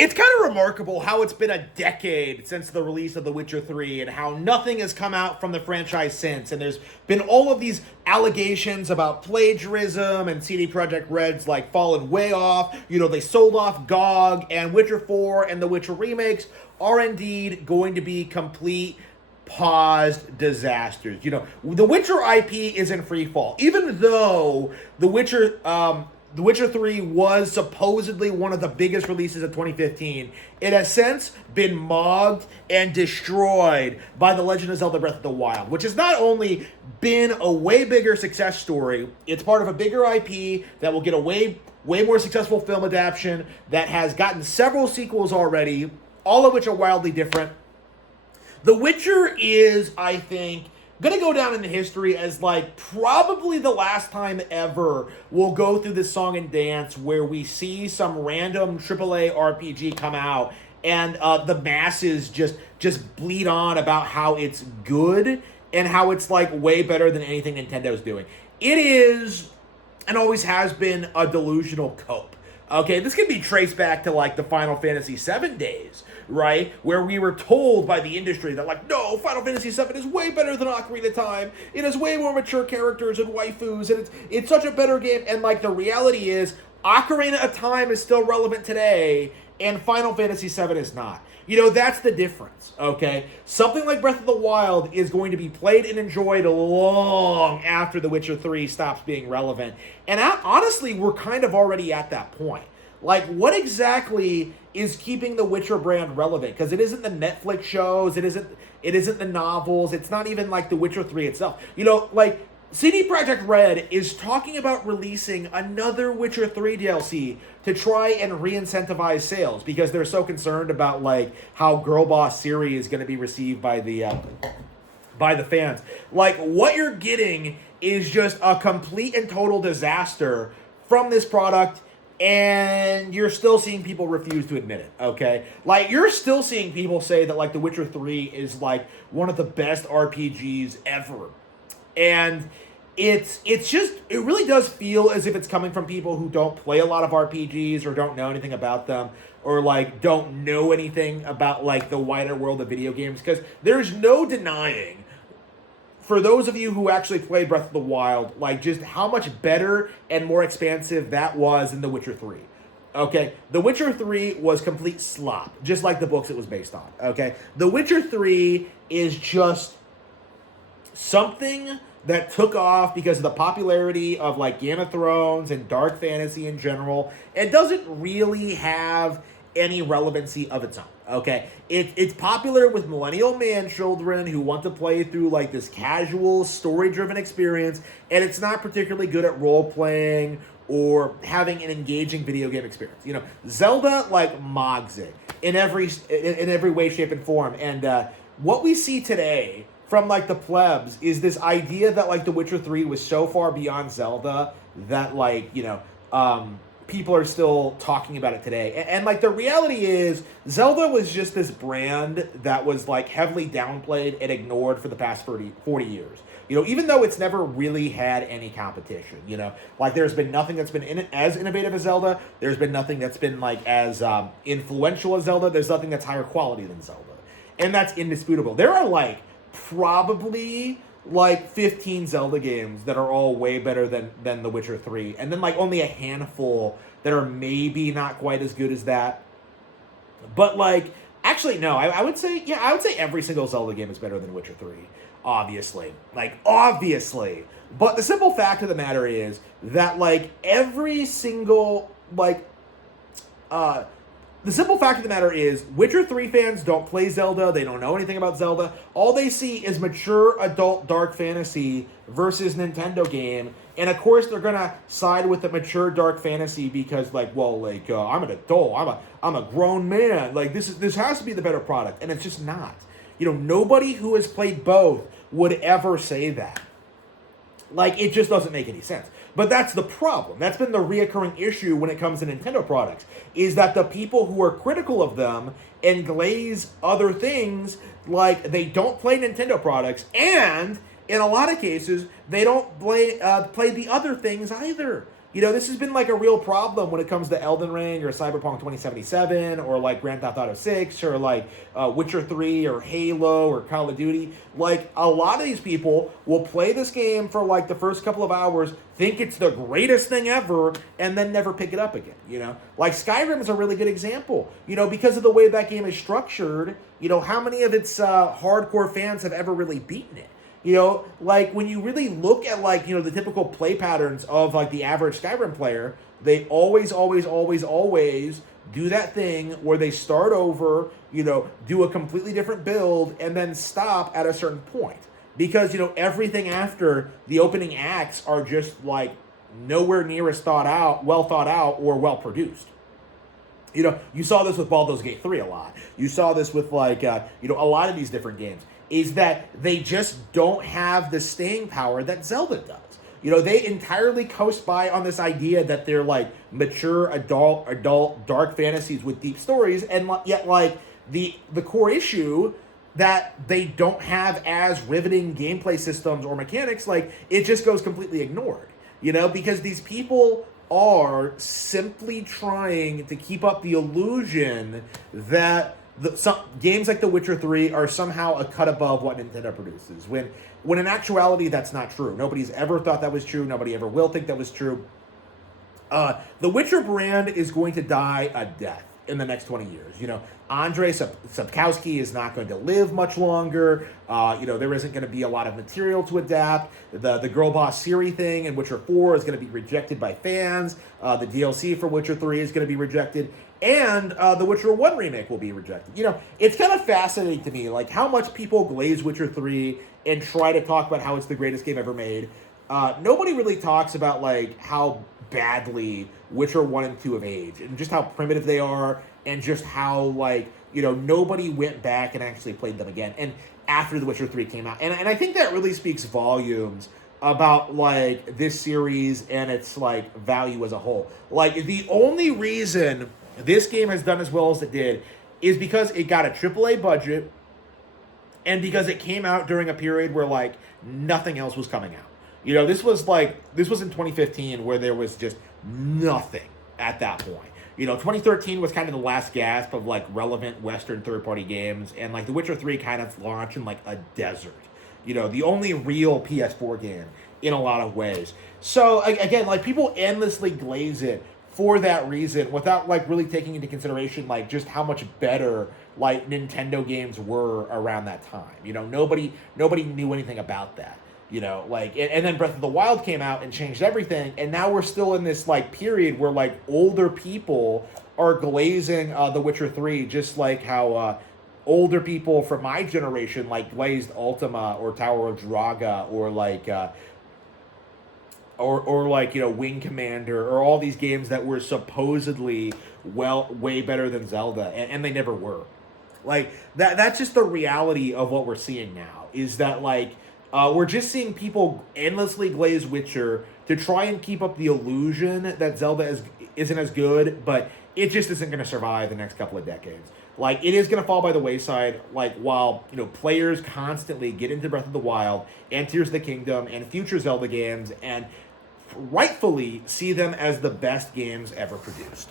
It's kind of remarkable how it's been a decade since the release of The Witcher 3 and how nothing has come out from the franchise since. And there's been all of these allegations about plagiarism and CD Projekt Red's like fallen way off. You know, they sold off GOG, and Witcher 4 and The Witcher remakes are indeed going to be complete paused disasters. You know, the Witcher IP is in free fall. Even though The Witcher 3 was supposedly one of the biggest releases of 2015, it has since been mogged and destroyed by The Legend of Zelda Breath of the Wild, which has not only been a way bigger success story, it's part of a bigger IP that will get a way more successful film adaptation that has gotten several sequels already, all of which are wildly different. The Witcher is, I think, gonna go down in history as like probably the last time ever we'll go through this song and dance where we see some random AAA RPG come out and the masses just bleed on about how it's good and how it's like way better than anything Nintendo's doing. It is and always has been a delusional cope. Okay, this can be traced back to like the Final Fantasy VII days, right? Where we were told by the industry that like, no, Final Fantasy VII is way better than Ocarina of Time. It has way more mature characters and waifus, and it's such a better game. And like the reality is, Ocarina of Time is still relevant today, and Final Fantasy VII is not. You know, that's the difference, okay? Something like Breath of the Wild is going to be played and enjoyed long after The Witcher 3 stops being relevant. And honestly, we're kind of already at that point. Like, what exactly is keeping the Witcher brand relevant? Because it isn't the Netflix shows, it isn't the novels, it's not even like The Witcher 3 itself. You know, like, CD Projekt Red is talking about releasing another Witcher 3 DLC to try and re-incentivize sales because they're so concerned about like how Girl Boss Ciri is going to be received by the fans. Like, what you're getting is just a complete and total disaster from this product, and you're still seeing people refuse to admit it, okay? Like, you're still seeing people say that like The Witcher 3 is like one of the best RPGs ever. And it really does feel as if it's coming from people who don't play a lot of RPGs or don't know anything about them or like don't know anything about like the wider world of video games, because there's no denying, for those of you who actually played Breath of the Wild, like just how much better and more expansive that was than The Witcher 3. Okay, The Witcher 3 was complete slop, just like the books it was based on, okay? The Witcher 3 is just something that took off because of the popularity of like Game of Thrones and dark fantasy in general. It doesn't really have any relevancy of its own, okay? It's popular with millennial man children who want to play through like this casual story-driven experience, and it's not particularly good at role-playing or having an engaging video game experience. You know, Zelda like mogs it in every way, shape, and form. And what we see today from like the plebs is this idea that like The Witcher 3 was so far beyond Zelda that like, you know, people are still talking about it today. And like the reality is Zelda was just this brand that was like heavily downplayed and ignored for the past 40 years. You know, even though it's never really had any competition, you know, like there's been nothing that's been as innovative as Zelda. There's been nothing that's been like as influential as Zelda. There's nothing that's higher quality than Zelda. And that's indisputable. There are like probably like 15 Zelda games that are all way better than The Witcher 3. And then like only a handful that are maybe not quite as good as that. But like, actually no, I would say every single Zelda game is better than Witcher 3. Obviously. Like, obviously. But the simple fact of the matter is that like every single like the simple fact of the matter is, Witcher 3 fans don't play Zelda, they don't know anything about Zelda. All they see is mature adult dark fantasy versus Nintendo game. And of course they're gonna side with the mature dark fantasy because like, well, like, I'm an adult, I'm a grown man. Like, this has to be the better product. And it's just not. You know, nobody who has played both would ever say that. Like, it just doesn't make any sense. But that's the problem. That's been the reoccurring issue when it comes to Nintendo products, is that the people who are critical of them and glaze other things like they don't play Nintendo products, and in a lot of cases, they don't play the other things either. This has been like a real problem when it comes to Elden Ring or Cyberpunk 2077 or like Grand Theft Auto 6 or like Witcher 3 or Halo or Call of Duty. Like, a lot of these people will play this game for like the first couple of hours, think it's the greatest thing ever, and then never pick it up again. Like Skyrim is a really good example, because of the way that game is structured. How many of its hardcore fans have ever really beaten it? Like when you really look at like, the typical play patterns of like the average Skyrim player, they always do that thing where they start over, do a completely different build and then stop at a certain point. Because, everything after the opening acts are just like nowhere near as well thought out or well produced. You saw this with Baldur's Gate 3 a lot. You saw this with like, a lot of these different games. Is that they just don't have the staying power that Zelda does. They entirely coast by on this idea that they're like mature adult dark fantasies with deep stories, and yet like the core issue that they don't have as riveting gameplay systems or mechanics, like it just goes completely ignored. Because these people are simply trying to keep up the illusion that some games like The Witcher 3 are somehow a cut above what Nintendo produces, when in actuality that's not true. Nobody's ever thought that was true. Nobody ever will think that was true. The Witcher brand is going to die a death in the next 20 years. Andrei Sapkowski is not going to live much longer. There isn't going to be a lot of material to adapt. The Girl Boss Ciri thing in Witcher 4 is going to be rejected by fans. The DLC for Witcher 3 is going to be rejected. And the Witcher 1 remake will be rejected. It's kind of fascinating to me, like how much people glaze Witcher 3 and try to talk about how it's the greatest game ever made. Nobody really talks about like how badly Witcher 1 and 2 have aged, and just how primitive they are, and just how like, nobody went back and actually played them again. And after The Witcher 3 came out. And I think that really speaks volumes about like this series and its like value as a whole. Like the only reason this game has done as well as it did is because it got a AAA budget and because it came out during a period where like nothing else was coming out. This was in 2015 where there was just nothing at that point. 2013 was kind of the last gasp of like relevant Western third-party games, and like The Witcher 3 kind of launched in like a desert. The only real PS4 game in a lot of ways. So again, like people endlessly glaze it for that reason without like really taking into consideration like just how much better like Nintendo games were around that time. Nobody knew anything about that. And then Breath of the Wild came out and changed everything, and now we're still in this like period where like older people are glazing The Witcher 3, just like how older people from my generation like glazed Ultima or Tower of Draga or like Wing Commander or all these games that were supposedly way better than Zelda, and they never were. Like that's just the reality of what we're seeing now, is that like we're just seeing people endlessly glaze Witcher to try and keep up the illusion that Zelda isn't as good, but it just isn't going to survive the next couple of decades. Like, it is going to fall by the wayside, like, while, players constantly get into Breath of the Wild and Tears of the Kingdom and future Zelda games and rightfully see them as the best games ever produced.